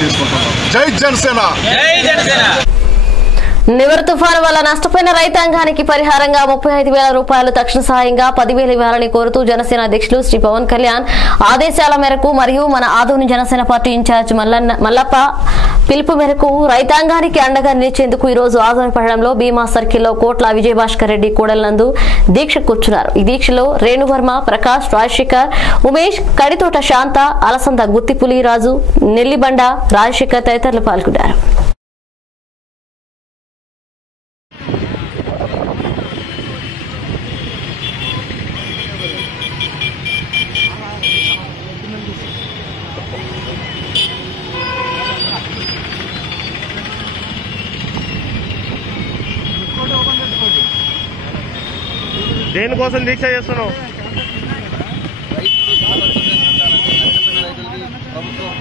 తీసుకుంటున్నాం. జై జనసేన. నివర్ తుఫాను వల్ల నష్టపోయిన రైతాంగానికి పరిహారంగా 35,000 రూపాయలు తక్షణ సాయంగా 10,000 ఇవ్వాలని కోరుతూ జనసేన అధ్యక్షులు శ్రీ పవన్ కళ్యాణ్ ఆదేశాల మేరకు మరియు మన ఆదోని జనసేన పార్టీ ఇన్ఛార్జ్ మల్లప్ప పిలుపు మేరకు రైతాంగానికి అండగా నిలిచేందుకు ఈ రోజు ఆదోని పట్టణంలో భీమా సర్కిల్లో కోట్ల విజయభాస్కర్ రెడ్డి కూడలినందు దీక్ష కూర్చున్నారు. ఈ దీక్షలో రేణువర్మ, ప్రకాష్, రాజశేఖర్, ఉమేష్, కడితోట శాంత, అలసంద గుత్తిపులి రాజు, నెల్లిబండ రాజశేఖర్ తదితరులు పాల్గొన్నారు. దేనికోసం దీక్ష చేస్తున్నావు? ప్రభుత్వం